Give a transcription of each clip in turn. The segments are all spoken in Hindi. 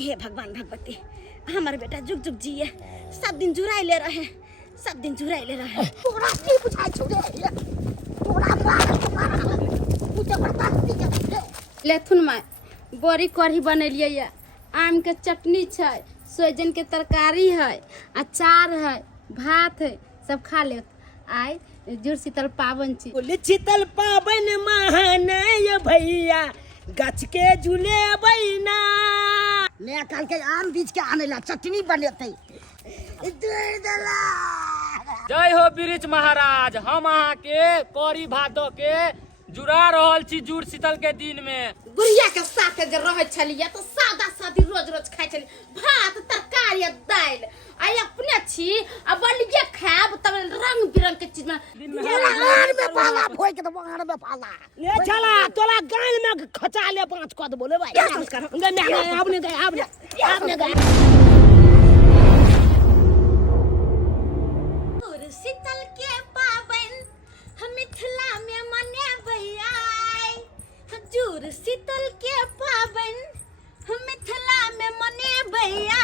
हे भगवान भगवती हमारे बेटा जुग जुग जिए सब दिन जुराई ले रहे सब दिन जुराई ले रहे तोरा की बुझाई छुड़े तोरा मार तू जबरदस्ती के लेथुन माय बड़ी कढ़ी बनेलिए ये आम के चटनी छै सोजन के तरकारी है अचार है भात है सब खा ले आय जुड़ शीतल पावन छी बोले शीतल पावन महान ये भैया गछ के झूले बैना ले कल के आम बीज के आने ला चटनी बनेते दूर दला जय हो वृक्ष महाराज हम अहाँ के करी भादो के जुड़ा रहल छी जुड़ शीतल के दिन में बुढ़िया के साथे जे रहे छलिए तो सादा सादी रोज रोज खाइ छली भात तरकारी दाल आई अपने छी अब बलिए खाब तब रंग बिरंग के चीज में आन में पाला फोय के तो आन में पाला ले चला तोरा गाल में खचा ले पांच कद बोले भाई आपने गए शीतल के पावन हम मिथिला में मने भैया जुड़ शीतल के पावन हम मिथिला में मने भैया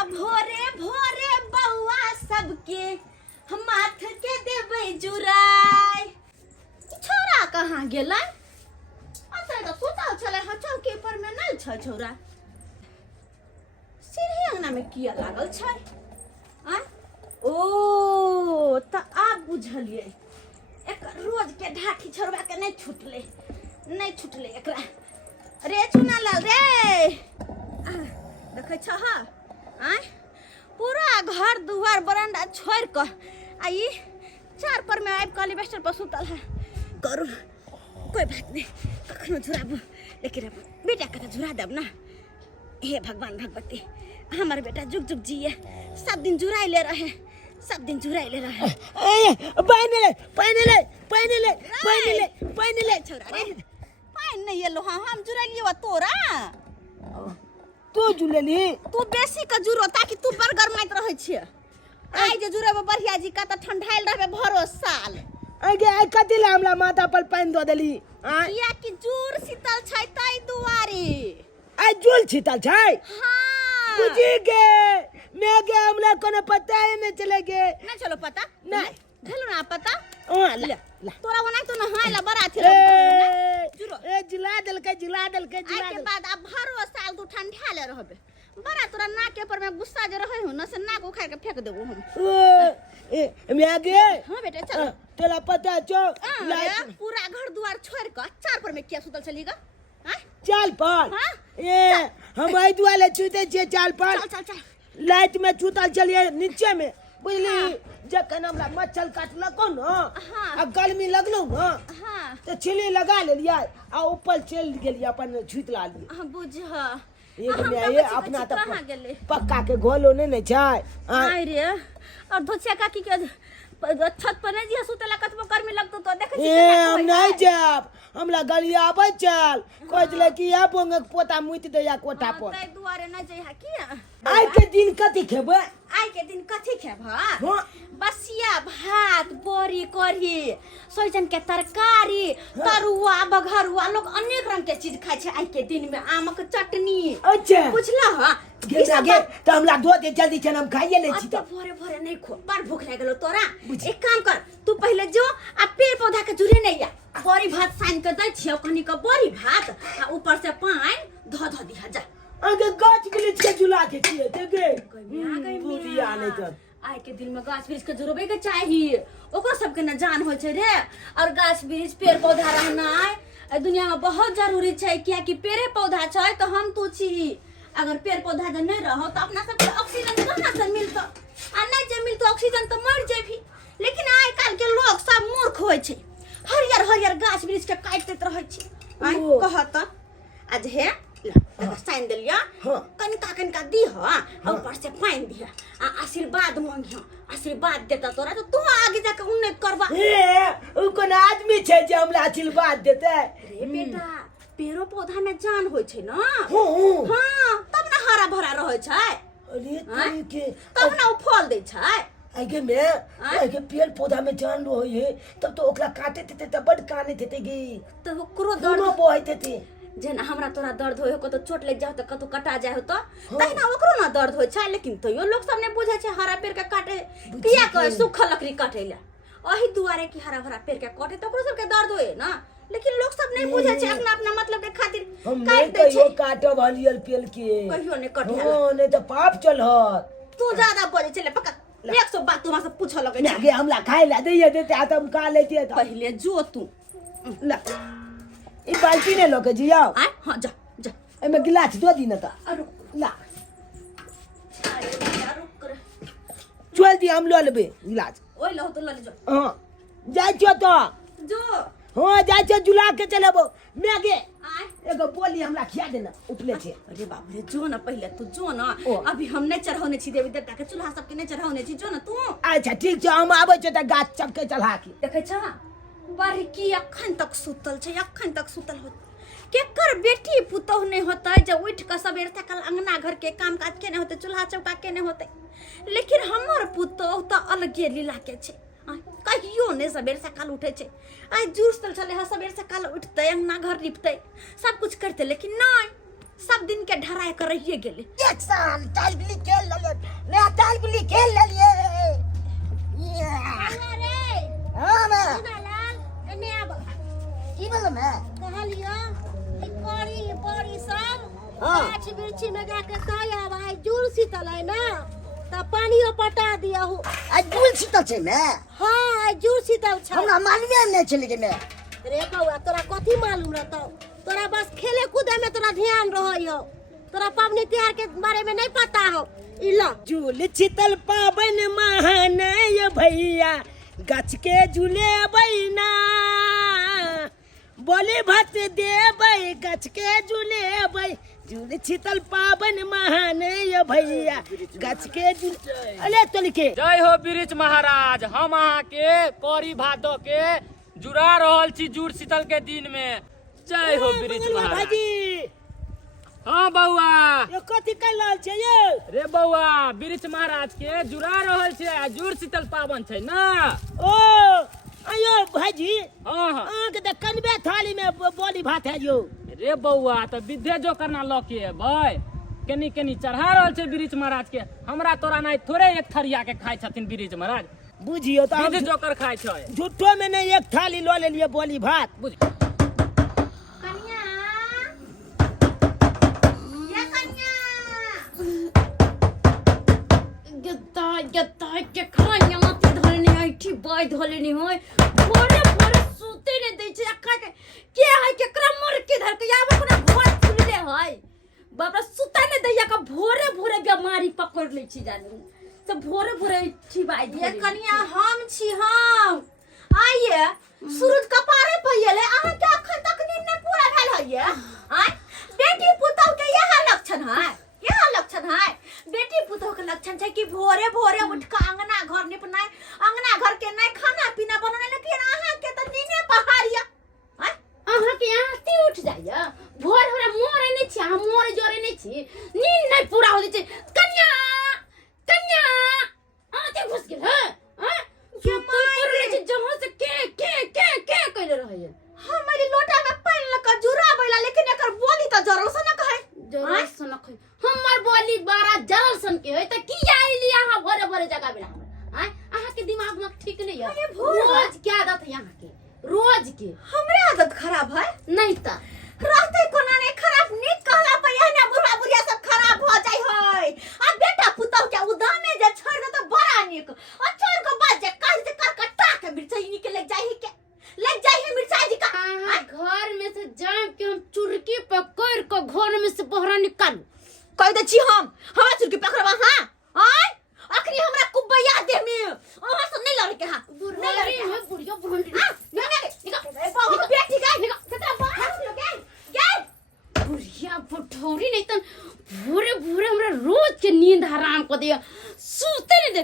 अब भोरे भोरे बउआ सबके हम माथ के देबै जुराई छोरा कहाँ गेलै अच्छा तो सुतल छलै हचौ के ऊपर में नहीं छ छोरा सीढ़ी अंगना में किया लागल छै आ ओ त आप बुझलिए एक रोज के ढाठी छोड़वा के नहीं छुटले एकरा रे चुना लाल रे देखे छ ह आ पूरा घर दुआर बरामदा छोड़ क आई चार पर में आइब काली बेस्टर पर सुतल है करू कोई बात नहीं कखनो झुराबू लेकिन अब बेटा का झुरा देब ना हे भगवान भगवती हमारे बेटा जुग जुग जिए सब दिन जुराई ले रहे सब दिन जुराई ले रहे पहने ले छोरा रे पाइन नहीं येलो हाँ हम जुराइलिए वा तोरा तू जुलेली तू बेसी का जुरो ताकि तू बर्गर माइत रहै छिए आई जे जुरेबे बढ़िया जी का त ठंडाइल रहबे भरो साल आगे आई कथि ला हमला माथा पर पाइन दो देली किया कि जुड़ शीतल छै तै दुआरे आई जुल शीतल छै हां बुझी गे मैं गे हमला कोनो पता ही नहीं चलेगे नहीं चलो पता नहीं चलो ना पता ले तोरा वना तो नहाइला बड़ा थी जुरो जिला दल के आई के बाद अब भरो साल तू ठंडा ले रहबे बड़ा तोरा नाक के ऊपर में गुस्सा जे रहै हो न से नाक उखाड़ के फेंक देबो हम मैं गे हां बेटा चल तेरा पता छो पूरा घर द्वार छोड़ के चार पर में क्या सुतल चलीगा हां चाल पर हां ये हम आई दुआले छूते छे चाल पर चल लाइट में छूतल चलिए नीचे में बुझली जखन हमरा मच्छर काटलको न आ गर्मी लगलो न हां तो छिली लगा लेलिए आ ऊपर चल गेलिए अपन छूत ला लिए हां बुझ एक में ये अपना तो पक्का के घोलो नहीं छै आई रे और धोछिया काकी के छत पर नहीं जी सुतेला कतबो गर्मी लगतो तो देखे छी हम नहीं जाब हमरा गलिया आबै चल कहले कि या पोंग पोता मुइत दे या कोठा पर तै दुआरे न जइहा किया आई के दिन कथि खेबै आई के दिन कथि खेब बसिया भात बड़ी कढ़ी सोजन के तरकारी तरुआ बघरुआ लोग अनेक रंग के चीज खाइ छै आई के दिन में आमक चटनी अच्छा बुझला ह गे तो हमरा दो दे जल्दी छन हम खाइए ले छी तो भोरे नहीं खो बड़ भूख लाग गेलो तोरा एक काम कर तू पहले जो आ पेड़ पौधा के जुरे नहीं आ बड़ी भात सान के दै छियो कनी के बड़ी भात आ ऊपर से पानी धो दिया जा आगे गाछ वृक्ष के झुला के छिए देखे बुढ़िया नहीं कर आई के दिन में गाछ वृक्ष के जुरबे के चाहिए ओकर सब के न जान होय छै रे और गाछ वृक्ष पेड़ पौधा रहना दुनिया में बहुत जरूरी छै किया कि पेड़ पौधा छै तो हम तू छी अगर पेड़ पौधा जे नहीं रहो तो अपना सब ऑक्सीजन कहां से मिलतो आ नहीं जे मिलतो ऑक्सीजन तो मर जेबी लेकिन आइ काल के लोग सब मूर्ख होय छै हरियर गाछ वृक्ष के काटते रहै छै आई कहत आज हे साइन दिलिया कनिका दी ह ऊपर से पानी दिया आ आशीर्वाद मांगियो आशीर्वाद देता तोरा तो तू आगे जाके उन्नति करबा उ कोन आदमी छै जे हमरा आशीर्वाद देतै रे बेटा पेड़ो पौधा में जान होय छै ना हां तब ना हरा भरा रहै छै अरे तू के तब ना उ फल दै छै आगे में आगे पेड़ पौधा में जान लो है तब तो ओकरा काटे थे त बड काने थे गे तो ओकरो दर्द बोहते थे जेना हमरा तोरा दर्द होय हो कतो चोट लग जाओ तो कतो कटा जाए हो तो तहिना ओकरो ना दर्द होय छै लेकिन तइयो लोग सब ने बुझै छै हरा पेड़ के काटे किया कहे सूखल लकड़ी काटे ला ओही दुआरे कि हरा भरा पेड़ के काटे तो ओकरो सब के दर्द होय ना लेकिन लोग सब नहीं बुझै छै अपना अपना मतलब के खातिर हम काट नहीं दे छै कहियो काटब हलियल पेल के कहियो ने कटे हाँ नहीं तो पाप चलत तू ज्यादा बोले चले पक्का 100 बात तुमा से पूछ लगे ना गे हमला खाए ला दैए देते आ हम का लेते त पहले जो तू ला ई बाल्टी ने लोके जियाओ आ हां जा जा एमे गिलास दो दी न त अरु ला अरे रुक रे चल दी हम लो लेबे गिलास ओइ लो तो ले जा हां जाय छो तो जो हां जाय छो जुला के चलेबो मैं गे आय एगो बोली हमरा खिया देना उपले छे अरे बाप रे जो ना पहले तू जो ना ओ। अभी हम नहीं चढ़ाने छी देवी देवता के चूल्हा सब के नहीं चढ़ाने छी जो ना तू अच्छा ठीक छै हम आबै छ त गाछ चपके चढ़ा के देखे छ बारी की अखन तक सुतल छै अखन तक सुतल हो केकर बेटी पुतोह नहीं होता जे उठ के सबेर तक अंगना घर के काम काज के नहीं होते चूल्हा चौका के नहीं होते लेकिन हमर पुतोह तो अलगे लीला के छै कहियो ने सबेर सकाल उठे छै आई जुड़ल चले है सबेर सकाल उठते अंगना घर लिपते सब कुछ करते लेकिन नहीं सब दिन के ढराए कर रहिए गेले एक साल टाइल बिली खेल ले ले टाइल बिली खेल ले ये अरे हां मैं लाल एने आब की बोल मैं कहलियो ई कोरी सब हाँ। गाछ बिरछी में जाके साया भाई जुड़ शीतल है ना त पानियो पटा दिया हो आज दूल शीतल छे मैं हां जुड़ शीतल छ हमरा मालूमे नहीं छले के मैं रे बउआ तोरा कथी मालूम रहतौ तोरा बस खेले कूदे में तोरा ध्यान रहइयो तोरा पबनी त्योहार के बारे में नहीं पता हो इला झूल छितल पावन महान ये भैया गाछ के झूले बैना बोले भत देबै गाछ के झूले बै झूल छितल पावन महान ये भैया गाछ के झूले अले तोली के जय हो वृक्ष महाराज हम अहाँ के कौड़ी भादो के जुड़ा रहल छी जुड़ शीतल के दिन में जय हो वृक्ष महाराज भाजी हाँ बउआ ये कथी कर रहल छै ये रे बउआ वृक्ष महाराज के जुड़ा रहल छै आ जुड़ शीतल पावन छै ना ओ आयो भाजी हाँ हाँ अहाँके तऽ कनबे थाली में बोली भात है जो रे बउआ तो विद्या जो करना लऽ के एबै कनी कनी चढ़ा रहल छै वृक्ष महाराज के हमरा तोरा नहीं थोड़े एक थरिया के खाइ छथिन वृक्ष महाराज बुझियो तो विद्या हम जोकर खाइ छै झूठो में नहीं एक थाली लो ले लिए बोली भात बुझ कन्या ये कन्या गत्ता के खाया मत धरनी ऐठी बाय धरनी होय भोरे भोरे सुते ने दै छै अखा के है केकरा मर के धर के आबे कोना घर खुलले है बाबा सुता ने दैया का भोरे भोरे बीमारी पकड़ ले छी जानी सब भोरे भोरे छी बाय ये कनिया हम छी हम आइए सूरज कपारे पइले अहाँ के अखन तक नींद ने पूरा भेल होइए आ बेटी पुतौ के यह लक्षण है यह लक्षण है बेटी पुतौ के लक्षण छै कि भोरे भोरे उठ के अंगना घर निपनाय अंगना घर के नहीं खाना पीना बनाने लेकिन अहाँ के त नीने पहाड़िया अहाँ के यहाँ ती उठ जाइए भोर भोर मोरे नहीं छी हम मोरे जोरे नहीं छी नींद नहीं पूरा हो छै कन्या कन्या आते घुस गेल है क्या कर ले छै जहां से के कइले रहै हमारी लोटा में पानी लगा जुरा बैला लेकिन एकर बोली त जरल से न कहे जरूर सनक हमर बोली बारा जरल सन के है त की आइली अहाँ भोरे भोरे जगह बिना हमरा अहाँ के दिमाग में ठीक नहीं है रोज क्या आदत है यहाँ के रोज के हमरे आदत खराब है नहीं त रहते कोना ने खराब निक कहला पे ना बुढ़ा बुढ़िया सब खराब हो जाय है आ बेटा पुतौ के उदामे जे छोड़ दे त बड़ा निक आ छोड़ के बाद जे काज से कर कटा के मिर्चाई निकल जाय है के लग जाय है मिर्चाई जी का घर में से जाम के हम चुरकी पकड़ के घर में से बहरा निकालू कह दे छी हम हमरा चुरकी पकड़वा हां आय अखनी हमरा कुबैया दे में अहाँ से नहीं लड़के हां नहीं लड़के है बुढ़िया बुढ़ी निकल बहुत बेटी गई निकल कितना बाहर लगे गई बुढ़िया बुढ़ौरी नहीं त भोरे भोरे हमरा रोज के नींद हराम कर दिया सूते नहीं दे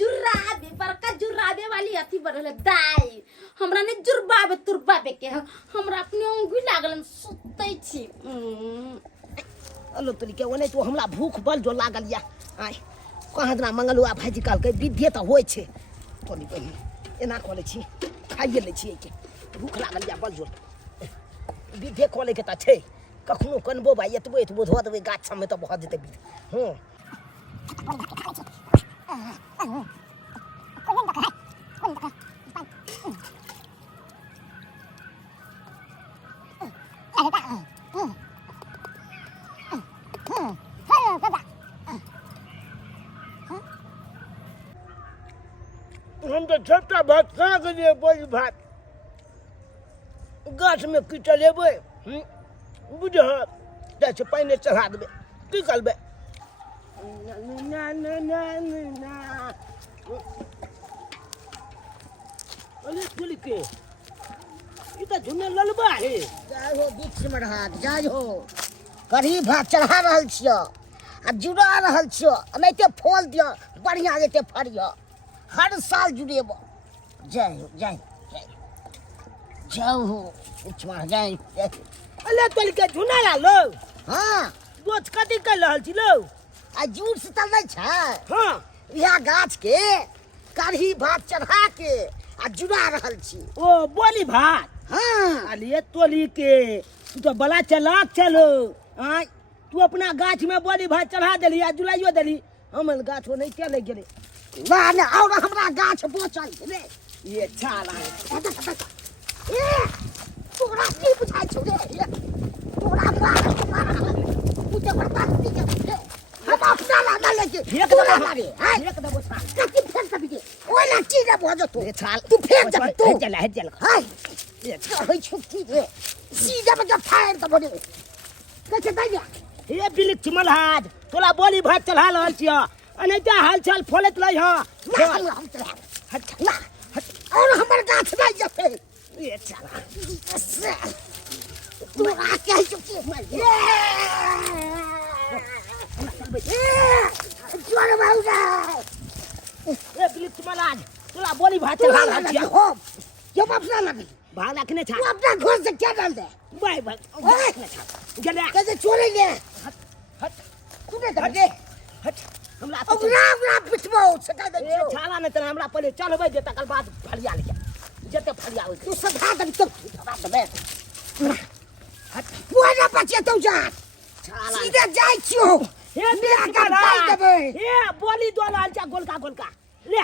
जुराबे बड़का जुराबे वाली अथी बनल दाई हमरा ने जुरबाबे तुरबाबे के हमरा अपने उंगली लागल सुतै छी अलो तोली के ओने तो हमरा भूख बल जो लागल या आय कहाँ दिना मंगलुआ भाजी काल के विधे तो होय छे तोली पहले एना करे छी खाइए ले छी के भूख लागल या बल जोर विधे कले के त छै कखनो कनबो भाई एतबो धो देबै गाछ सबमे तऽ भऽ जेतै विध हँ हम तो छोटा भात खा गेलिए बड़ी भात गाछ में कीटल लेबै बुझ जाइ छै पानि चढ़ा देबै की करबै अरे बोली के ई त झुमे ललबा हे जाय हो बीच में हाथ जाय हो कढ़ी भात चढ़ा रहल छियो आ जुड़ा रहल छियो एनाहिते फल दियो बढ़िया जेते फड़ियो हर साल जुड़ेबो जय हो जय जाओ हो बीच में जाय अले तोल के झुना लालो हाँ रोज कथी कर रहल छी लो आ जुड़ शीतल नहीं छै हाँ इहा गाछ के कढ़ी भात चढ़ा के आ जुड़ा रहल छी ओ बोली भात हाँ अरे तोली के तू तो बड़ा चलाक चलो हाँ तू अपना गाछ में बोली भात चढ़ा देली आ जुलाइयो देली हमर गाछ वो नहीं चले गेले ना ना और हमरा गाछ बोचल रे ये छाला ए तोरा की बुझाइ छौ रे तोरा मार पूजा बर्दाश्ती के हम अपना लाना लेके फेंक तोरा दबो मारे हाय फेंक दबो छाल कति फेंक दबी के ओइ ला चीज भज तू ये छाल तू फेंक दब तू है चल हाय ये होई छुट्टी रे सीधा बजा फायर दबो रे कैसे दैया हे बिलिक मलहाज तोला बोली भात चढ़ा रहल छियो अनैता हालचाल फोलत लै हां हम चला हट ना और हमर गाछ नहीं जपे ये छाला तू आके आई चुकी जोर बाउरा ए बिलिक मलहाज तोला बोली भात चढ़ा रहल छियो हो जब अपना लगे भाग रखने तू छा अपना घर से क्या डाल दे बाय बाय रखने छा गले कैसे छोड़ेंगे हट तूने दे दे हट हमरा अब राम राम पिटबो सका दे ए छाला ने तना हमरा पहले चलबै जे तकर बाद फलिया ले जते फलिया होय तू सधा दे तो धरा दे हट पूरा बचे तो जा छाला सीधे जाय छियो हे मेरा बिलिक का डाल देबे ए बोली दो लाल चा गोलका ले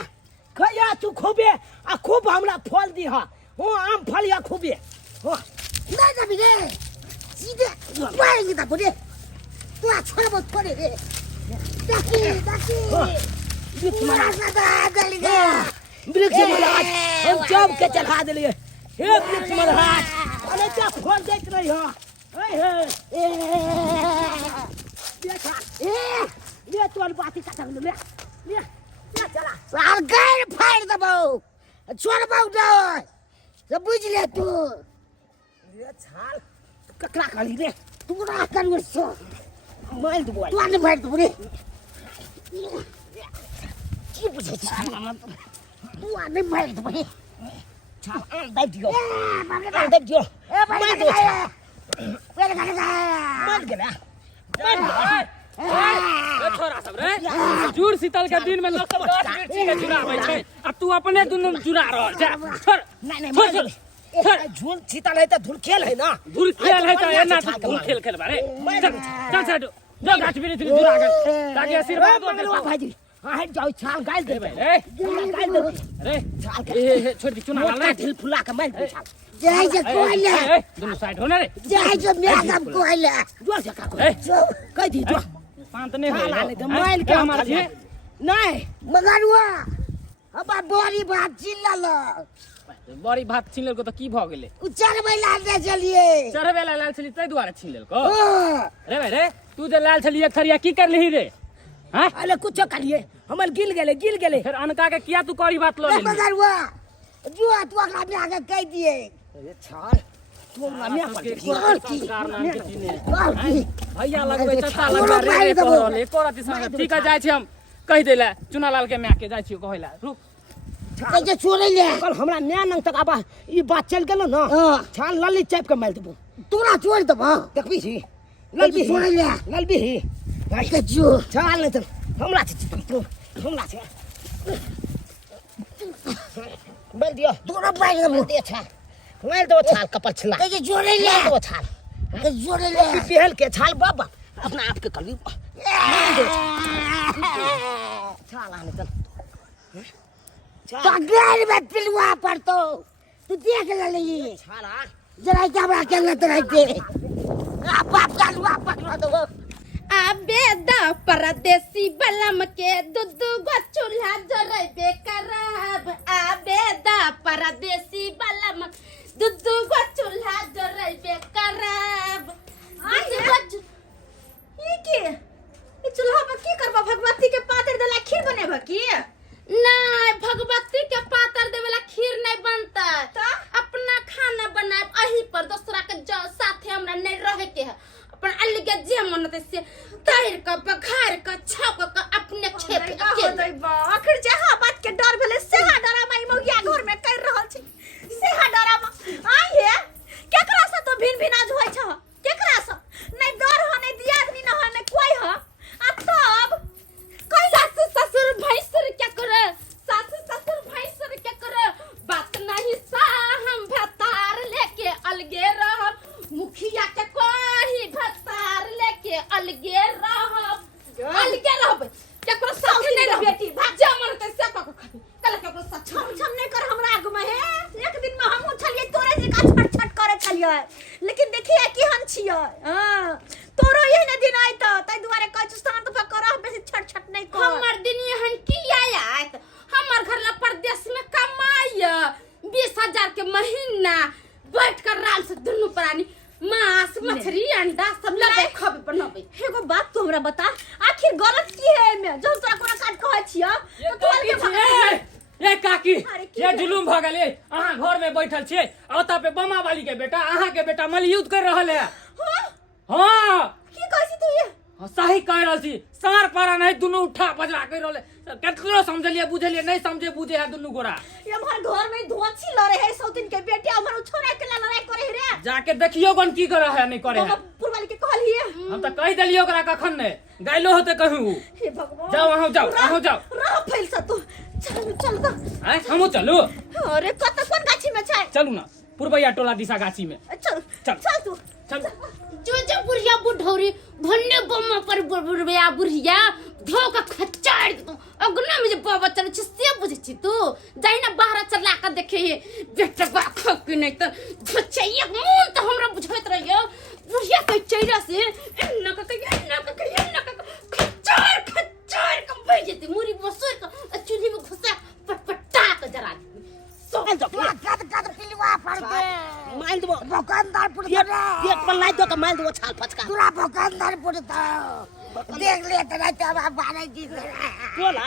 खया तू खूबे आ खूब हमरा फल दी हा हो आम फलिया खूबे हो ना जबी रे सीधे मारेंगे ता बोले तू आ छोड़बो छोड़े रे दाकी बिलिक मारा सदा गली गे बिलिक मलहाज हम जब के चढ़ा देलिए हे बिलिक मलहाज अरे क्या फल देख रही हो ए देखा ले तोर बाती का ले ले चला साल गैर फाड़ दबो छोड़बो दो सब बुझ ले तू ये छाल ककरा काली रे तू ना कर सो मार दबो तू आने फाड़ दबो रे की बुझे तू आने फाड़ दबो रे छाल दे दियो ए दे दियो मार दो मार ए छोरा सब रे जुड़ शीतल के दिन में लोग सब गाछ बिरछी के जुड़ाबै छै आ तू अपने दुनु जुड़ा रहल छै छोड़ नहीं छोड़ मार छोड़ झूल शीतल है तो धूल खेल है ना धूल खेल है तो एना तू धूल खेल खेल बारे चल चल जो गाछ बिरछी जुड़ा गए ताकि आशीर्वाद दे भाई हाँ हट जाओ छाल गाल दे रे गाल दे रे ए छोड़ दी चुना मोटा रे ढिल फुला के मार दे छाल जय जय कोइले दोनों साइड होने रे जय जय मैडम कोइले जो जका को ए कह दी जो शांत नहीं छाल हो आने के मार के हमारा छी नहीं मगरुआ अब बोरी बात चिल्ला बड़ी भात छीन लेलको तो की भ गेले उच्चार बैला दे चलिए चढ़बे ला लाल छली तै दुआरे छीन लेलको ओ रे भाई रे तू जे लाल छली एक थरिया की करलही रे हां अरे कुछ करिए हमर गिल गेले फिर अनका के किया तू करी बात लो ले मगरुआ जो तू अगला में आगे कह दिए अरे छाल तू हमरा में पड़ गई सरकार नाम के चीने और की भैया लगबै चाचा लगबै रे रे कहल एको राति संग ठीक है जाय छी हम कह देला चुना लाल के मैं के जाय छी कहला रुक कैसे छोड़े ले कल हमरा नया नंग तक आबा ई बात चल गेलो ना हां छाल लली चाप के मार देबो तोरा छोड़ दब देखबी छी ललबी छोड़े ले ललबी ही के जो छाल नहीं तो हमरा से तू हमरा से बोल दियो तोरा बैग में दे छा मार दो छाल कपल छिला के जोड़े ले मार दो छाल के जोड़े ले पहल के छाल बाबा अपना आप के कली छाल आने चल पगड़ में पिलवा पर तो तू देख ले ये छाल आ जरा कैमरा के लत रहते आप बाप का लुआ पकड़ दो आबे द परदेसी बलम के दुदू गो चूल्हा जरबे करब आबे द परदेसी बलम दुदू गो चूल्हा जरबे करब ये के ई चूल्हा पर की करबा भगवती के पातर दला खीर बनेबा की नहीं भगवती के पातर देवेला खीर नहीं बनता तो? अपना खाना बनाए अही पर दूसरा के साथे हमरा नहीं रहे के है अपन अलग जे मन से तैर के बघार के छक के अपने खेत के आखिर जहा बात के डर भेले सेहा डरामा ई मौगिया घर में कर रहल छी सेहा डरामा आई है केकरा से तो भिन भिनाज होय छ केकरा से नहीं डर हो नहीं दियादनी न हो नहीं कोई हो आ तब कोई सासु ससुर भैंसुर क्या करे सासु ससुर भैंसुर क्या करे बात नहीं सा हम भतार लेके अलगे रह मुखिया के कोई भतार लेके अलगे रह केकरो साथ नहीं रह बेटी भाग जा मन के से का खाती कल केकरो साथ छम छम नहीं कर हमरा आग में है एक दिन में हम उछलिए तोरे जे का छट छट करे छलिए लेकिन देखिए की हम छिए हां तोरो ये न दिन आइ त तै दुआरे कहै छ शांत भ कर बेसी छट छट नहीं कर हमर दिन हन की आयत हमर घर ला परदेश में कमाई 20,000 के महीना बैठ कर राल से दुनु प्राणी मांस मछली अंडा सब लगे खबे बनबे एगो बात तू हमरा बता आखिर गलत की है एमे जो तोरा कोनो काज कहै छियै तो तू अलगे ए काकी ये जुलुम भ गेलै अहाँ घर में बैठल छियै ओता पे बमा वाली के बेटा अहाँ के बेटा मलयुद्ध कर रहल है हां की कहै छी तू ये सही कह रहल छी सार पारा नहीं दुनु उठा बजरा कर रहल केतनो समझलिए बुझलिए नहीं समझे बुझे है दुनु गोरा ये हमर घर में धोछी लड़े है सौतिन के बेटे हमर छोरा के लड़ाई करे रे जाके देखियो गन की करे है नहीं करे है पुरवाली के कहलिए हम त कह देलियो ओकरा कखन ने गाइलो होते कहू हे भगवान जाओ अहाँ जाओ रह फैल सा तू चल चल त हैं हमू चलू अरे कत कोन गाछी में छै चलू ना पुरबैया टोला दिशा गाछी में चल चल। चल तू चल जो बुढ़िया बुढ़ौरी भन्ने बम्मा पर बुढ़िया बुढ़िया धोका खचाड़ दो अगना में जे बाबा चल छ से बुझे छी तू जाई ना बाहर चला के देखे बेटा बा खक नहीं त छइया मुन त हमरा बुझत रहियो बुढ़िया के चेहरा से न खचाड़ के बैठ जेती मुरी बसोर के चूल्ही में घुसा पटपटा के जरा कद पिलवा पर दे मार दो भोकंदार पुर पेट पर लाई दो तो मार दो छाल फचका पूरा भोकंदार पुर तो देख ले तेरा चाबा बारे जी बोला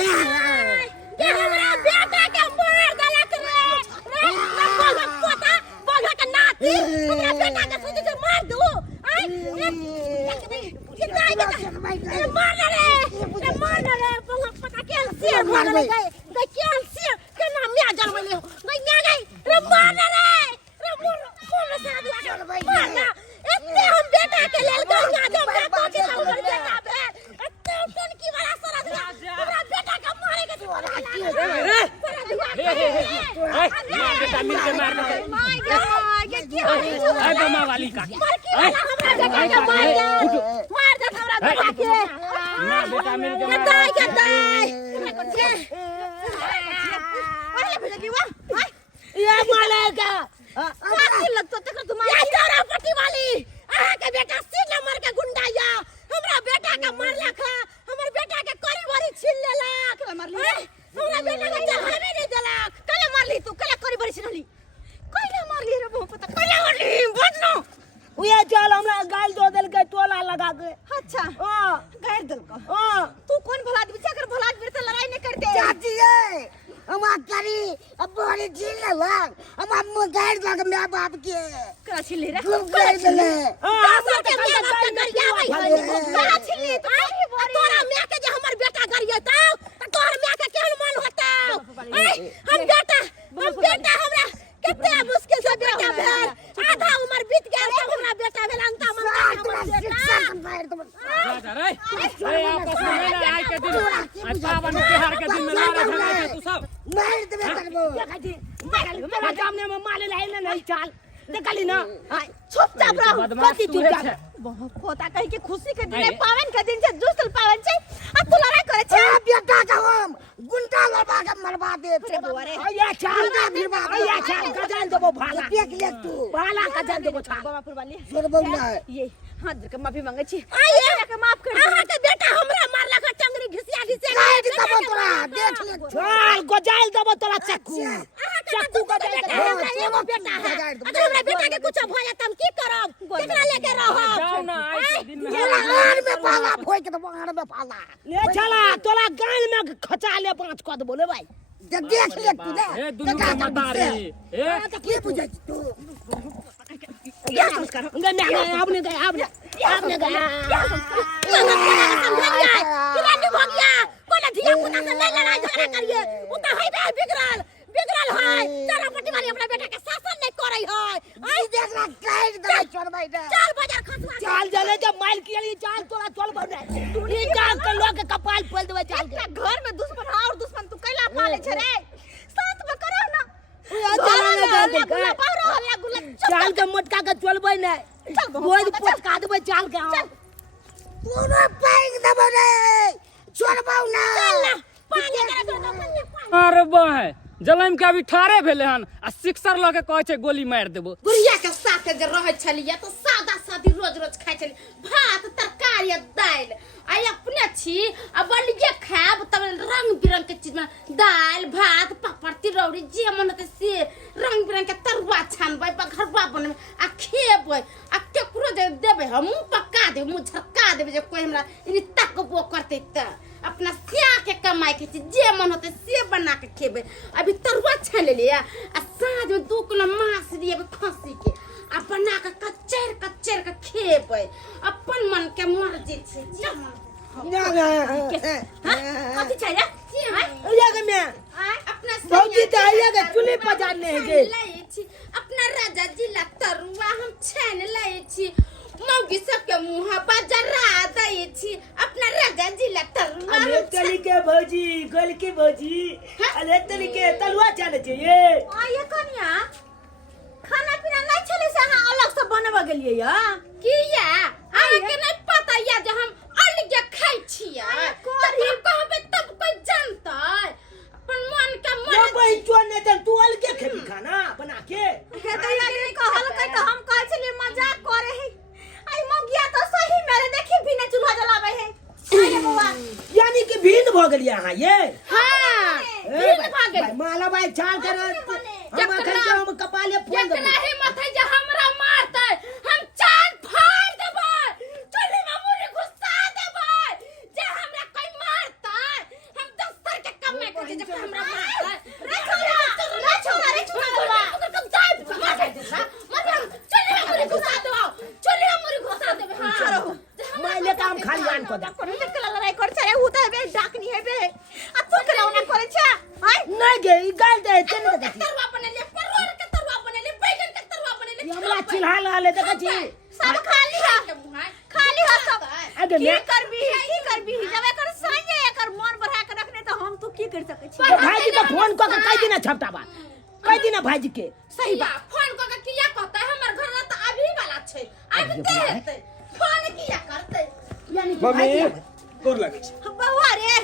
ये हमरा बेटा के मार देलक रे बोला पोता बोला के नाती हमरा बेटा के सोचे से मार दो आई ये दाई के मार रे बोला पता के सिर मार गए गए क्या सिर के नाम में जल गए गए रे मार रे बोल से मार इतने हम बेटा के लेल गए जब बेटा के हमर बेटा बे इतने टन की वाला सरद हमरा बेटा के मारे के मार बेटा मिल के मार दे माय गॉड ये क्या है ए बमा वाली का हमरा बेटा के मार दे हमरा बेटा के मार बेटा मिल के मार दाई अरे भेजी वा ये मालेगा काकी लगतो तकर तुम्हारी ये तोरा पट्टी वाली आहा के बेटा सिर नंबर के गुंडा या हमरा बेटा के मारलक हमर बेटा के करी भरी छीन लेलक हमरा बेटा के जहाने नहीं देलक कले मारली तू कले करी भरी छीनली कइले मारली रे बहु पता कइले मारली बदनो ये चल हमरा गाल दो देल के टोला लगा के अच्छा हां गाड़ देल का हां तू कौन भला आदमी जाकर भला आदमी से लड़ाई नहीं करते चाची हम करी अब बड़ी झील लग हम गाड़ लग मैं बाप के करा छिली रे खूब गाड़ देले दासा के मैं बाप के गरिया भाई करा छिली तोरा मैं के जे हमर बेटा गरिया त तोर मैं के केहन मन होता हम बेटा हमरा कितना मुश्किल से बेटा भेल आधा उम्र बीत गेल त हमरा बेटा भेल अंता मन हमर बेटा मार दो जा रे ए आपस में मेले आए के दिन आज पावन त्योहार के दिन में लड़े झगड़े तू सब मार देबे करबो मेरा सामने में माले लाइन नहीं चाल देखली ना चुपचाप रहो कथी चुपचाप पोता कही के खुशी के दिन पावन के दिन से जुसल पावन छै आ तू लड़ाई करे छै बेटा का हम गुंडा लबा के मरवा दे बोरे या चाल या चाल गजाल देबो भाला देख ले तू भाला गजाल देबो चाल बाबापुर वाली छोड़बो ना ये हाथ के माफी मांगे छी आइए के माफ कर अहाँ के बेटा हमरा मारला का चंगरी घिसिया काट देबो तोरा देख ले चाल गजाल देबो तोरा चक्कू चक्कू गजाल देबो एगो बेटा है अगर हमरा बेटा के कुछ भ जात हम की करब केकरा लेके रहब जाओ ना आज के दिन में आड़ में पाला फोक देबो आड़ में पाला ले चला तोरा गाल में खचा ले 5 क देबो ले भाई देख ले तू ले ए दुनु के मतारी ए की बुझै तू क्या संस्कार आपने गया किरानी हो गया कोना धिया पुता से नहीं लड़ाई झगड़ा करिए उ त है बे बिगड़ल है चरपटी वाली अपना बेटा के शासन नहीं करई है आई देख ना काट दे छोड़बै दे चल बाजार खसवा चाल जले जब माइल के लिए चाल तोरा चल बने ये चाल के लोग के कपाल खोल देबे चाल के घर में दुश्मन और दुश्मन तू कैला पाले छ रे साथ में करो ना चाल के मोटका के चलबै नै बोझ पटका देबे चाल के पूरा पैंग देबो रे छोड़बौ ना पानी करे अरे बह जलम के अभी ठारे भेले हन आ सिक्सर ल के कहै छै गोली मार देबो गुड़िया के साथे जे रहै छलिए तो सादा सादी रोज रोज खाइ छली भात तरकारी दाल आई अपने छी आ बलिए खाब तब रंग बिरंग के चीज में दाल भात पापड़ तिरौरी जे मन होते से रंग बिरंग के तरुआ छानबै बघरवा बनबै आ खेबै आ केकरो जे देबै हम पक्का देबै मुंह झक्का देबै जे कोई हमरा इनी तकबो करते त अपना सिया के कमाई के चीज जे मन होते से बना के खेबै अभी तरुआ छान लेलिए आ साँझ में 2 किलो मांस दिए खस्सी के आ बना के कच्चर के खेबै अपन मन के मर्जी छै जे मन कथी छै रे आइया में अपना भौजी त आइया के चुली पजाने है गे अपना राजा जी ला तरुआ हम छान लै छी मौगी सबके मुंह पर जरा दै छी अपना राजा जी ला तरुआ अरे तली के भौजी गोल की भौजी अरे तली के तलुआ छाने चाहिए आइए कनिया खाना पीना नहीं छले से अहाँ अलग से बनबा गेलिए या किया अहाँ के नहीं पता या जे हम अलग खाइ छियै तब कहबै तब कोई जानतै अपन मन के ना भाई तो ने तू अलगे खेबी खाना बना के हे तो ये कहल के तो हम कहै छलिए मजाक करे है आई मौगिया तो सही मेरे देखी बिना चूल्हा जलावे है अरे बउआ यानी कि भीड़ भ गेलिया हां ये हां भीड़ भ गेल माला भाई छाल कर हम अखन के हम कपाले फोन देब जकरा हिम्मत है जे हमरा मारतै हम चांद फाड़ देबै चुल्ही में मुरी घुसा देबै जे हमरा कोई मारतै हम दफ्तर के कमे के जे हमरा मारतै रे छोड़ा ओकर कम जाय मार दे मतलब चुल्ही में मुरी घुसा देबै हां रहो मैं ले काम खाली आन को दे कोन के लड़ाई कर छे उ त बे डाकनी है बे आ तू के लौना करे छे हाय नहीं गे ई गाल दे चले दे तरुआ बनेले परवर के तरुआ बनेले बैगन के तरुआ बनेले हमरा चिल्हा ला ले देख छी सब खाली है सब अरे की मैं करबी जब एकर संगे एकर मन बढ़ा के रखने तो हम तू की कर सके छी भाई को फोन क के कह दिना छपटा बात कह दिना भाई के सही बात फोन क के किया कहता है हमर घर त अभी वाला छै अब के हेतै फोन किया करतै यानी कि मम्मी भाई गोर लगे छी बउआ रे ओ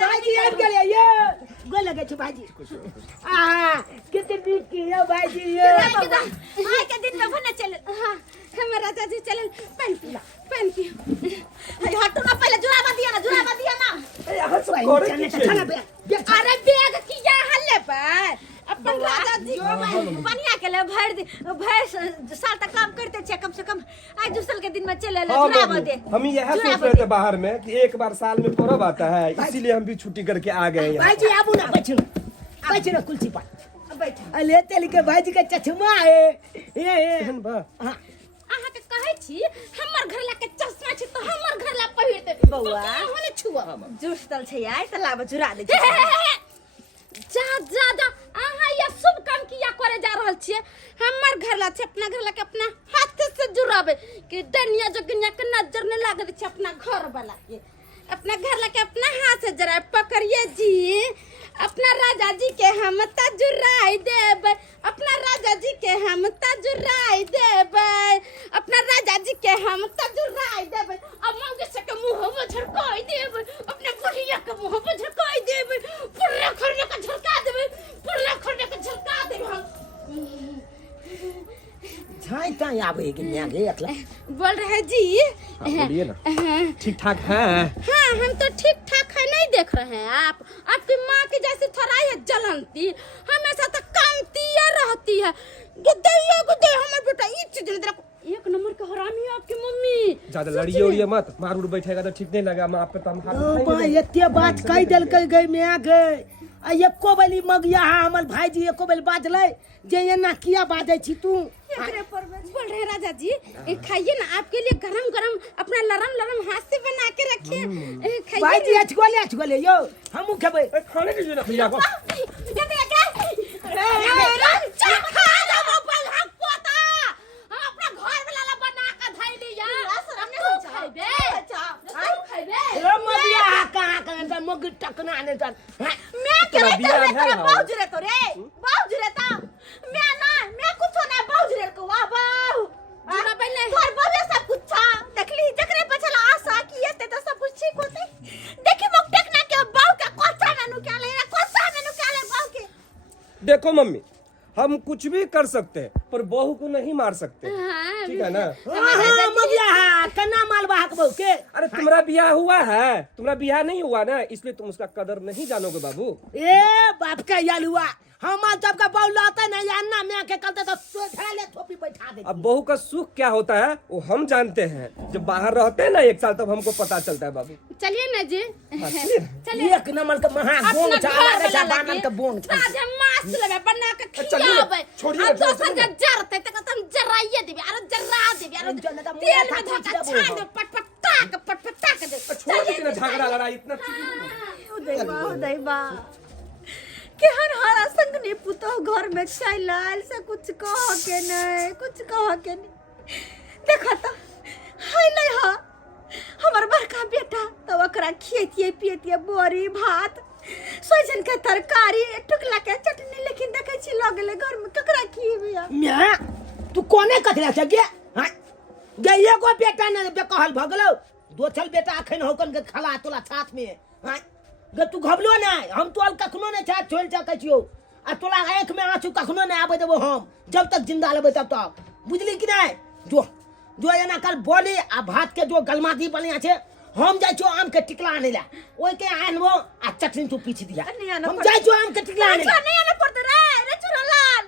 भाई आबि गेलिए ये गोल लगे छै भाई आ कितने दिन की हो भाई ये आई के दिन में भने चले हां हमर राजा जी चले पेन की हटो ना पहले जुराबा दिया ना करे खाना बे अरे बैग किया हल्ले पर अपन राजा जी बनिया के ले भर साल तक काम करते छे कम से कम आज दूसरे के दिन में चले ले हाँ जुराबा मम्मी, दे हम यह सोच रहे थे बाहर में कि एक बार साल में पर्व आता है इसीलिए हम भी छुट्टी करके आ गए यहाँ भाई जी आबू ना बैठना कुर्सी पर बैठ अले तेल के भाई जी के चचमा है ये एहन बा हां अहाँ के कहै छी हमर घर ला के चश्मा छै तो हमर घर ला पहिरते बौआ। होने छुआ जुस तल छे यार त लाबा जुरा दे छे जा अहाँ ये शुभ काम किया करे जा रहल छियै हमर घर ला छै अपना घर ला के अपना हाथ से जुड़ाबे कि डनिया जोगिनिया के नजर न लागे दे अपना घर वाला के, अपना घर लाके अपना हाथ से जरा पकड़िए जी। अपना राजा जी के हम जुराई देबै, अपना राजा जी के हम जुराई देबै, अपना राजा जी के हम जुराई देबै। अब मंगे से के मुंह में झड़काई देबै, अपने बुढ़िया के मुंह में झड़काई देबै, पुल्ला खरने का झड़का देबै, पुल्ला खरने का झड़का देबै हम। झाई ताई आवे के न्या गे अतला बोल रहे जी। बोलिए ना। ठीक ठाक है। हाँ हम तो ठीक ठाक है, नहीं देख रहे हैं आप। आपकी माँ की जैसी थोड़ा है जलनती, हमेशा तो कामती रहती है। गुदे हमारे बेटा एक नंबर का हरामी है आपकी मम्मी। ज्यादा लड़िए उड़िए मत, मार उड़ बैठेगा तो ठीक नहीं लगा। मैं आप पे तो हम हाथ ओ बा उठाएंगे। एते बात कह देल गई मैं गई आ एको बेली मगिया हमर भाईजी एको बेल बाजले जे एना किया बाजै छी तू। बोल रहे राजा जी खाइए ना, आपके लिए गरम गरम अपना लरम हाथ से बना के रखे खाइए। भाईजी अचगोले यो हमहु खेबै। खाने दीजिए ना भैया को। मग टकना ने तन मैं करे तो बाउज रे तो रे बाउज रे ता मैं कुछ ना बाउज रे को वा बाऊ जुरा पहले तोर बोले सब कुछ देखली जकरे पछला आशा किए ते तो सब कुछ ठीक होते। देखी मुक टेकना के बाऊ का कोचा मेनू क्या ले बाऊ के। देखो मम्मी, हम कुछ भी कर सकते हैं पर बहू को नहीं मार सकते, ठीक है ना। हां मगिया कन्ना मालवा हक बहू के। अरे तुम्हारा ब्याह हुआ है, तुम्हारा ब्याह नहीं हुआ ना, इसलिए तुम उसका कदर नहीं जानोगे बाबू। ए बाप का याल हुआ हम जब का बहू लाते ना अन्ना मैं के कहते तो सोझा ले थोपी बैठा दे। अब बहू का सुख क्या होता है वो हम जानते हैं, जब बाहर रहते हैं ना 1 साल तब हमको पता चलता है बाबू। चलिए ना जी चलिए एक नंबर का महा बोंग चाला रे साबान का बोंग छा राजा मास लेबे बना के खियाबे। छोड़िए, अब दोसर के जरते त तुम जराइए देबे, अरे जरा देबे, अरे तेल में धोखा छाड़ दे, पटपटा के दे। छोड़ दीजिए ना झगड़ा लड़ाई इतना। उदयबा केहन हरा संगनी पुतो घर में चलाल से कुछ कह के नहीं देखा तो हाय ले हा हमर बड़का बेटा तो ओकरा खिएतिए पिएतिए बोरी भात सोजन के तरकारी टुकला के चटनी, लेकिन देखे छी लगले घर में ककरा खिएबिया। मैं तू कोने कथला छ गे हां गे एगो बेटा ने बेकहल भगलो दोछल बेटा अखन होकन के खला तोला साथ में हां गे तू घबलो ना हम तोल कखनो ने छात छोड़ सकै छियो आ तोला आंख में आंसू कखनो ने आबे देबो हम जब तक जिंदा लेबै तब तक बुझली कि नहीं। जो एना कल बोली आ भात के जो गलमादी बनिया छे हम जाय छो आम के टिकला आने ला ओइ के आनबो आ चटनी तू पीछ दिया हम जाय छो आम के टिकला आने ला नहीं आने पड़ते रे चुरालाल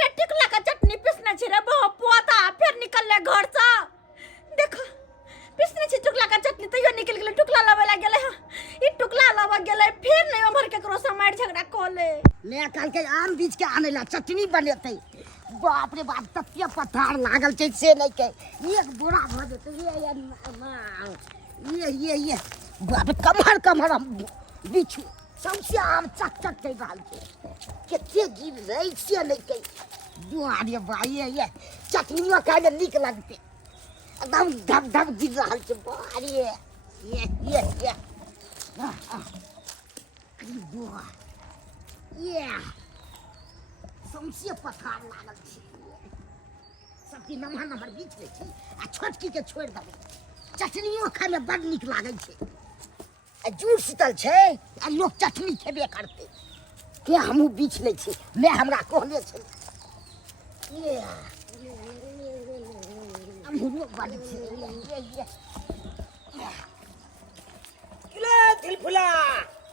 रे टिकला का चटनी पिसना छे रे बहु पोता फिर निकल ले घर से देखो पिसने छे टुकला का चटनी तो यो निकल गेले टुकला लावे ला गेले ई टुकला लावा गेले फिर नहीं उमर के करो समार झगड़ा कोले ले कल के आम बीच के आने ला चटनी बनेते। बाप रे बाप तपिया पठार लागल छै से नहीं के एक बोरा भ देते ये बाप कमर हम बिछु सबसे आम चक के गाल के केते गिर रही से नहीं के दुआरे भाई ये चटनी खाए में निक लगते एकदम धब गिर रहा छै बारे ये बुआ ये समसे पठार लागल छै सबकी नम्हर बीच ले छी आ छोटकी के छोड़ देबै चटनियो खाए में बड़ निक लागै छै आ जूड़ शीतल छै आ लोग चटनी खेबे करते के हमहूँ बीच ले छी मैं हमरा कहने छै ये हमहूँ बड़ छै ले दिलफुला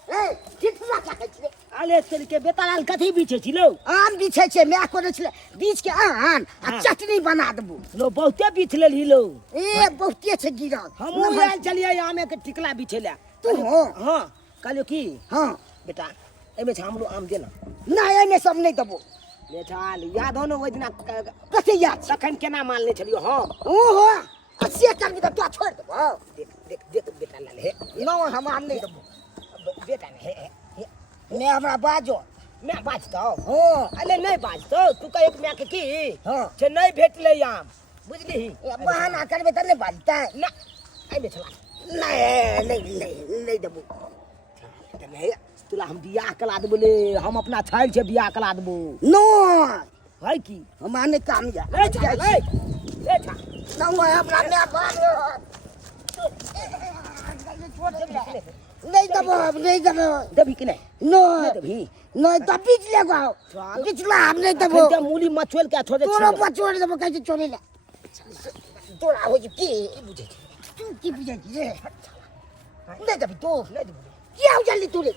ए चिटला क्या कहै छै आले तेल के बेतालाल कथी बीचे छिलो आम बिछै छै मैं कोने छै बीच के आन आ चटनी बना देबू लो बहुते बीच ले लो ए बहुते छै गिरल हमहू आयल चलिए आमे के टिकला बिछेला तू हो हां कहलियो की हाँ बेटा एमे हमरो आम देना नहीं एने सब नहीं देबो बेटा याद हो न ओइ दिना कथी याद छै तखन केना मान ले छलियो हम ओहो आ से करबी त तोरा छोड़ देबो देख बेटा लाल हे नो हम आम नहीं देबो बेटा ने हे मैं हमरा बाजो मैं बाजतो हाँ अले नहीं बाजतो तू का एक मैं के की हाँ छे नहीं भेटले आम बुझली ये बहाना करबे त नहीं बाजता है ना आई बेचला नहीं देबो नहीं तुला हम बियाह करा देबो ले हम अपना छैल से बियाह करा देबो नो है की हमारे काम जा ले छा ले छा ना मैं अपना में बाल नहीं देबो नहीं देबो देबी कि नहीं नो देबी नहीं तो बीच ले गो बीचला हम नहीं देबो खंजा मूली मछोल के छोड़े तोरा पचोड़ देबो कैसे छोड़े ले तोरा हो जी की बुझे तू की बुझे रे नहीं देबी तो नहीं देबो क्या हो जल्दी तू रे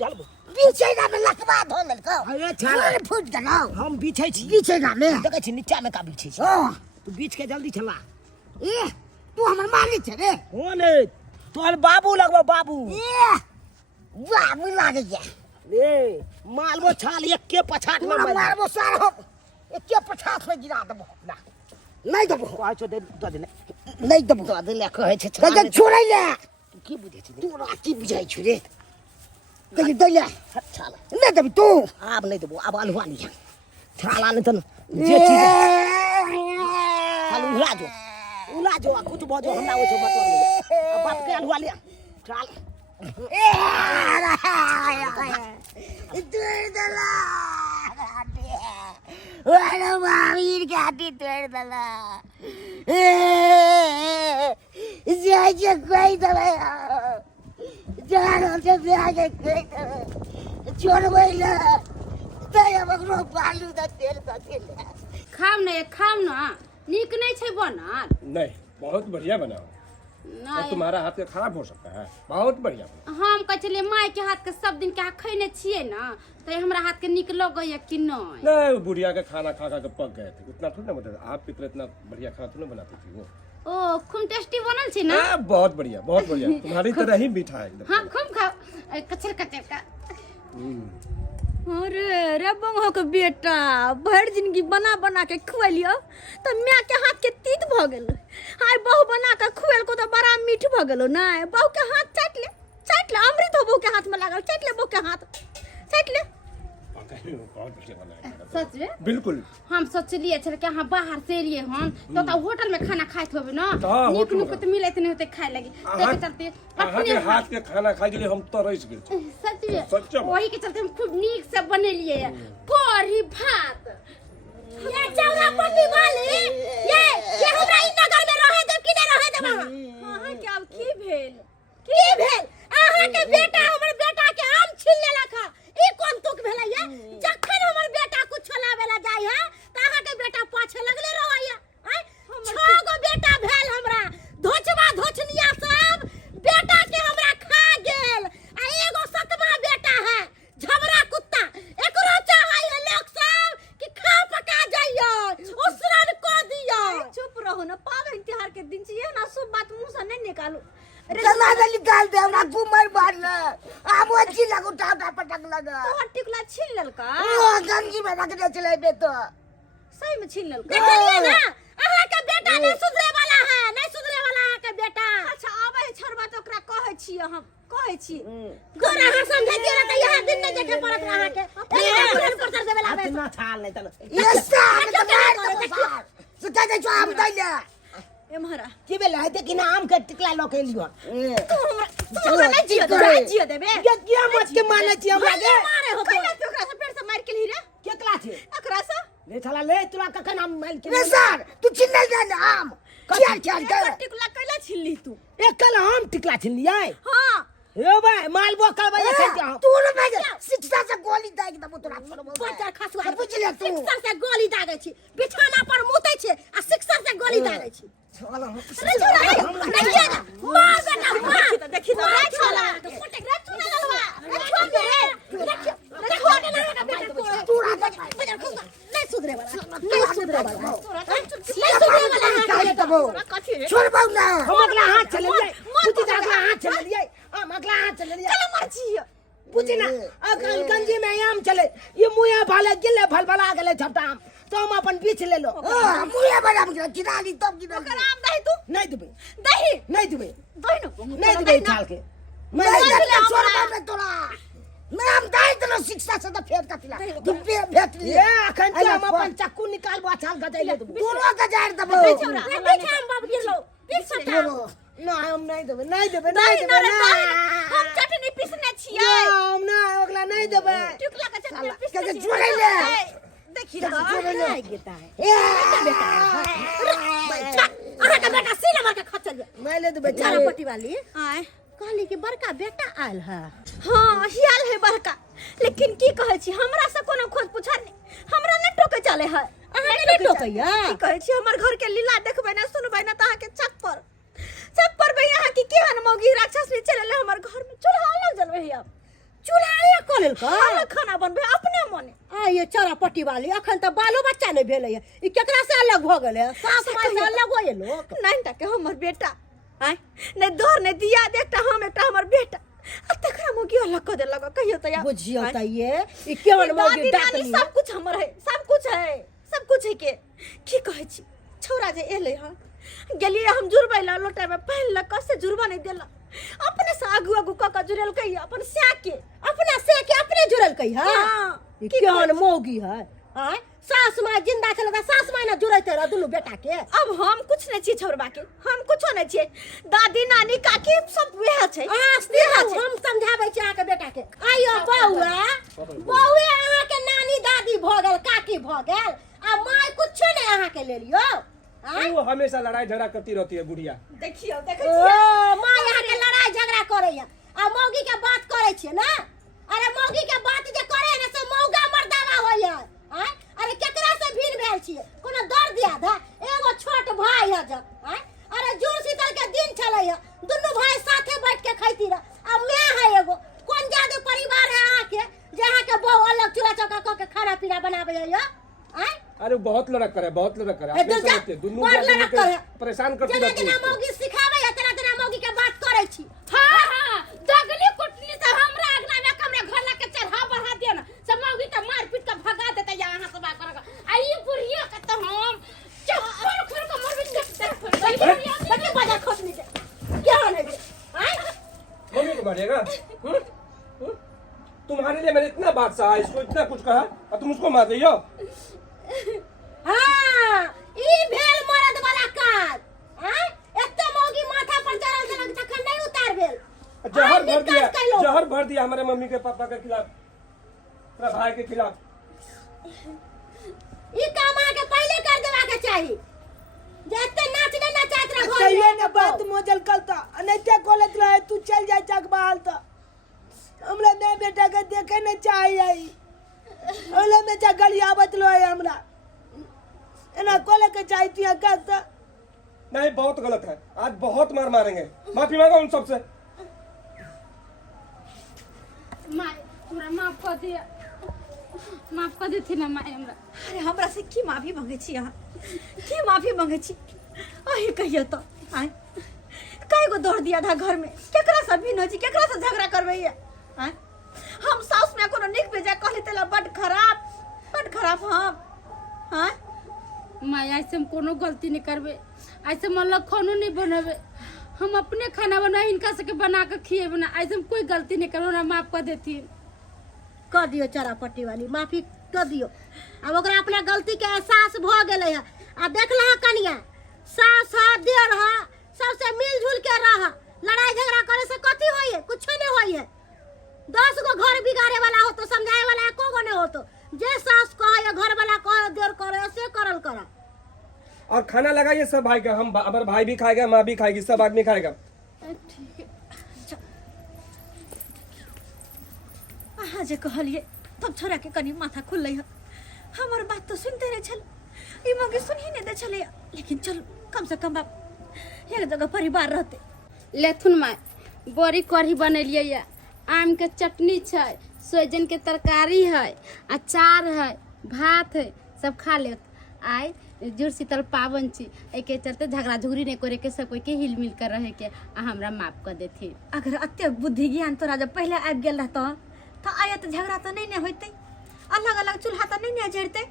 चल पीछे का में लकवा धो ले को अरे छाला फुट गना हम बीछे छी पीछे का में देखे छी नीचा में का बीछे छी हां तू बीच के जल्दी चला ए तू हमर मालिक छे रे हो ने तोर बाबू लगबो बाबू ए वाह मुझे लागे जा रे मालबो छाल एक के पछाट में तोरा मारबो सार हम एके 50 में गिरा देबो ना नहीं देबो को आछो दे दे ने नहीं देबो तो दे ले कहे छै कहे छोड़ै ले तू की बुझे छी तोरा की बुझाइ छु रे कहे दे ले छाला नहीं देबी तू आब नहीं देबो आब अलहुआ लिया छाला ने तन जे चीज खाली उला जो कुछ बजो हमरा ओ छो मतलब ले अब बाप के अलहुआ लिया छाल तोड़ दला वाला मामीर गाड़ी तोड़ दला जे कोई दला जानो जे आगे कोई दला छोड़ बैला तया बकरो बालू द तेल खाम ना नीक नहीं छै बनल नहीं बहुत बढ़िया बना हो। और नहीं तुम्हारा हाथ के खराब हो सकता है बहुत बढ़िया बना। हम कह चलिए माय के हाथ के सब दिन के खैने छियै ना तो हमरा हाथ के नीक लगैया कि नहीं नहीं वो बुढ़िया का खाना खा खा के पक गए थे उतना थोड़ी ना मतलब आप की तरह इतना बढ़िया खाना थोड़ी ना बनाती थी वो ओ खूब टेस्टी बनल छै ना बहुत बढ़िया तुम्हारी तरह ही मीठा है एकदम हाँ खूब खाओ कचर कचर का अरे रे बंगो के बेटा भर जिंदगी बना बना के खुएलियो तो माँ के हाथ के तीत भ गेल हाय बहू बना के खुएल को तो बड़ा मीठ भ गेलो ना बहू के हाथ चाट ले अमृत हो बहू के हाथ में लागल चाट ले बहू के हाथ चाट ले बहुत बढ़िया बना है सच में बिल्कुल हम सोचलिए छल कि अहाँ बाहर से एलिए हन तो होटल में खाना खाइत होबे ना हाँ, नीक होटल नीक में। तो मिलत नहीं होते खाए लगी तो के चलते अहाँ के हाथ के खाना खाए के लिए हम तरस गए थे। सच में सच्चा बात। वही के चलते हम खूब नीक से बनेलिए कढ़ी भात ये चौरा पट्टी वाली ये हमरा ई नगर में रहे देब कि नहीं रहे देब अहाँ के अब की भेल की भेल अहाँ के बेटा हमर बेटा के आम छीन लेलक ह ई कोन तुक भेलैया जखन हमर बेटा कुछ लावेला जाय है त अहाँ के बेटा पाछे लगले रहैया छह गो बेटा भेल हमरा धोचबा धोचनिया सब बेटा के हमरा खा गेल आ एगो सतवा बेटा है झबरा कुत्ता एकरो चाहै लोग सब कि खा पका जाइयो उसरन को दियो चुप रहो ना पावन त्योहार के दिन छिए ना सब बात मुंह से नहीं निकालू तना दे निकाल दे हमरा घुमर मार ले आब अच्छी लगो टाटा पटक लगा तो टिकुला छीन ललका ओ गंजी में रख दे चले बे तो सही में छीन ललका देखलिए ना अहाँ के बेटा नहीं सुधरे वाला है नहीं सुधरे वाला अहाँ के बेटा अच्छा आबे छरबा तो ओकरा कहै छी हम कहै छी घर अहाँ समझे दियो ना त यहाँ दिन नहीं देखे पड़त अहाँ के फिर पर देवे ला इतना छाल नहीं तन ये साथ मार तो कहते जो आम दे ले एमहरा की बेला है कि नाम के टिकला लो के लियो तू हमरा नहीं जियो देबे ये क्या मत के माने छी हमरा के मारे हो कहला तो ओकरा से पेड़ से मार के ली रे के कला छे एकरा से ले छला ले तुला कखन हम माइल के रे सर तू चिन्ह दे आम क्या टिकुला कैला छिल्ली तू एकल हम टिकला छीन लिया हां ए भाई मालबो करबे जे छै तू न भाई शिक्षा से गोली दे के दबो तोरा छोड़बो बच्चा खसुआ बुझ ले तू शिक्षा से गोली दागे छी बिछाना पर मुतै छी आ शिक्षा से गोली दागे छी देखिए ना मार बेटा मार देखी तो छोला फटक रे चुना ललवा छोड़ दे देखिए छोड़ दे ना बेटा को तोरा नहीं सुधरे वाला नहीं सुधरे वाला नहीं सुधरे वाला काहे दबो छोड़बो ना हम अगला हाथ चले लिए बुझी जा अगला हाथ चले लिए हम अगला हाथ चले लिए चलो मर्जी बुझी ना अगल गंजी में आम चले ये मुया भाले गिले भलभला गेले झपटा आम तो हम अपन बीच ले लो मुए बड़ा गिराली तब गिराली ओकर आम दही तू नहीं देबे दही नहीं देबे दही न नहीं देबे छाल के मैं छोड़बो ना तोरा मैं हम दाई देलो शिक्षा से तो फेर कतिला तू पे भेट लिए ये अखन के हम अपन चक्कू निकाल बाछाल गदैले देबो दोनों का जार दबो पीछे हम बाबू गिरलो पीछे ना हम नहीं देबे नहीं देबे नहीं हम चटनी पीसने छियै हम ना ओकला नहीं देबे टुकला का चटनी के पीसने जोड़े ले देखी के जोड़े ले अरे का बेटा सीना मार के खचल मैं ले देबे चारा पट्टी वाली आय कहली कि बड़का बेटा आयल है। हाँ हियाल है बड़का लेकिन की कहै छी हमरा से कोनो खोज पूछा नहीं हमरा नहीं टोके चले है अहाँ के नहीं टोकैया की कहै छी हमर घर के लीला देखबै ना सुनबै ना त अहाँ के चक पर बे यहाँ की केहन मौगी राक्षस भी चले हमर घर में चूल्हा लग जलबै हिया चूल्हा या कोलेल का हम खाना बनबै अपने मने आ ये चारा पट्टी वाली अखन त बालो बच्चा नहीं भेलै है ई केकरा से अलग भ गेलै सास माय से अलग होय लोग नहीं टा के हमर बेटा आय नहीं दोहर नहीं दिया एकटा हम एकटा हमर बेटा आ तकरा मौगी अलग क देलक कहियो त यार बुझियो त ये ई केवल मौगी दादी नानी सब कुछ हमर है सब कुछ है के की कहै छी छौरा जे एले ह गेलिए हम जुरबै ला लोटा में पहन ल कसे जुरबा नहीं देला अपने से आगू क जुरल कई अपन स्या के अपने जुड़ल कही है हां ई केहन मौगी है आय सास माय जिंदा छले त सास माय ना जुड़ैते रह दुनु बेटा के अब हम कुछ नहीं छी छोरबा के हम कुछो नहीं छी दादी नानी काकी सब वह छै हम समझाबै छी अहाँ के बेटा के आइयो बौआ अहाँ के नानी दादी भ गेल काकी भ गेल आ माय कुछो नहीं अहाँ के ले लियो वो हमेशा लड़ाई झगड़ा करती रहती है बुढ़िया। देखियो माय अहाँ के लड़ाई झगड़ा करैया आ मौगी के बात करै छियै ना अरे मौगी के बात जे करे ना से मौगा मर्दावा होइया आय अरे केकरा से भीड़ भेल छियै कोनो दर्द दियाद है एगो छोट भाई है जब आय अरे जुड़ शीतल के दिन छलै है दुनु भाई साथे बैठ के खैती रह अब मैं है एगो कोन जादू परिवार है अहाँ के जे अहाँ के बहु अलग चूल्हा चौका क के खाना पीना बनाबै है आय अरे बहुत लड़क करे अपने समझते दुनू परेशान करती रहती है जना मौगी सिखाबै है तना मौगी के बात करै छी हां दगली कुटनी से हमरा अगना में कमरे घर ला के चढ़ा बढ़ा दियो ना सब मौगी के मार पीट के भगा देते या अहाँ से बात करगा आई बुढ़िया के तो हम चप्पल खोल के मर भी देखते बाजा खोदनी दे क्या होने दे हैं मम्मी को मारिएगा तुम्हारे लिए मैंने इतना बात सहा इसको इतना कुछ कहा और तुम उसको मार रही हो। हां ई भेल मरद वाला काज हैं एते मौगी माथा पर चढ़ल जनक तखन नहीं उतार भेल जहर भर दिया हमारे मम्मी के पापा के खिलाफ मेरे भाई के खिलाफ ई काम आके पहले कर देवा के चाहिए जते नाच ने नचात रह सही ने बात मोजल कलता अनैते कॉलेज रहे तू चल जाए चक बहाल त हमरा मैं बेटा के देखे न चाहिए ओले में चा गली आवत लो है हमरा एना कोले के चाहिए का नहीं बहुत गलत है आज बहुत मार मारेंगे माफी मांगो उन सबसे माय हमरा माफ कर दी थी ना माय हमरा अरे हमरा से की माफी मांगे छी अहाँ की माफी मांगे छी अही कहियो तो आय काहे को दौड़ दिया था घर में केकरा से भी न छी केकरा से झगड़ा करबै है आय हम साउस में कोनो निक बेजा कहली तेला बड खराब हम हां माय ऐसे हम कोनो गलती नहीं करबे ऐसे मन लग खानो नहीं बनबे हम अपने खाना बना इनका सके बना के खिएबे ना ऐसे हम कोई गलती नहीं करो ना माफ कर देती कर दियो चारा पट्टी वाली माफी कर दियो अब ओकरा अपना गलती के एहसास भ गेलै है आ देखला कनिया सास हाथ दे रहा सबसे मिलजुल के रहा लड़ाई झगड़ा करे से कथी होई है कुछ नहीं होई है 10 गो घर बिगाड़े वाला हो तो समझाए वाला एको गो नहीं हो तो जे सास कहे या घर वाला कहे देर करे से करल करा और खाना लगाइए सब भाई का हम हमारे भाई भी खाएगा माँ भी खाएगी सब आदमी खाएगा ठीक है अहाँ जे कहलिए तब छोरा के कनी माथा खुललै है हमर बात तो सुनते रहे छल ई मौगी सुन ही नहीं दे छले लेकिन चल कम से कम बाप एक जगह परिवार रहते लेथुन माय बड़ी कढ़ी बनेलिए या आम के चटनी छै सोजन के तरकारी है अचार है भात है सब खा लेत आय जुड़ शीतल पावन छी एके चलते झगड़ा झुगड़ी नहीं करे के सब कोई के हिल मिल कर रहे के हमरा माफ कर देथि अगर अत्य बुद्धि ज्ञान तोरा जब पहले आबि गेल रहतो तो आयत झगड़ा तो नहीं न होते अलग अलग चूल्हा तो नहीं न जड़ते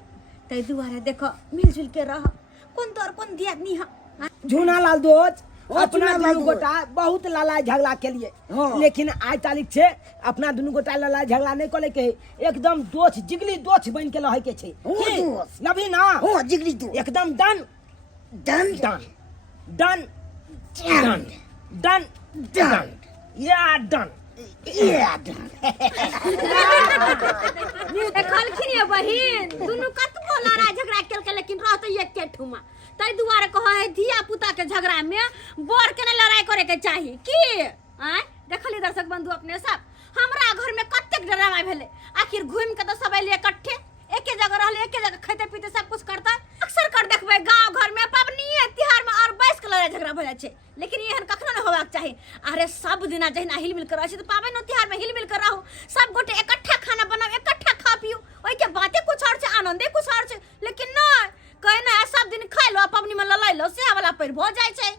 तै दुआरे देखो मिलजुल के रह कौन तोर कौन दियादनी है झूना लाल दोस्त अपना दुनू गोटा बहुत लड़ाई झगड़ा के लिए हाँ। लेकिन आज तारीख छे अपना दुनू गोटा लड़ाई झगड़ा नहीं करे के एकदम दोस्त जिगली दोस्त बन के रहे के छे हाँ, दोस्त। लभी ना हो जिगरी तू एकदम done done done done done done done या डन ये डन देखलखिन ये बहिन दुनू कतबो लड़ाई झगड़ा केलके लेकिन रहते एक के ठुमा तै दुआरे कह है धिया पुता के झगड़ा में बर के नहीं लड़ाई करे के चाहिए की आय देखली दर्शक बंधु अपने सब हमरा घर में कतेक ड्रामा भेले आखिर घूम के तो सब एलिए इकट्ठे एके जगह रहले एके जगह खाते पीते सब कुछ करता अक्सर कर देखबे गांव घर में पबनी त्योहार में और बैस के लड़ाई झगड़ा भ जाय छै लेकिन एहन कखनो न होबाक चाही अरे सब दिना जहिना हिल मिल कर रहे छै तो पाबनि त्योहार में हिल मिल कर रहू सब गोटे इकट्ठा खाना बनाओ इकट्ठा खा पियो ओइ के बातें कुछ और छै आनंदे कुछ और छै लेकिन नहीं कहे ना सब दिन खाइ लो पबनी में लड़ाई लो से वाला पैर भ जाय छै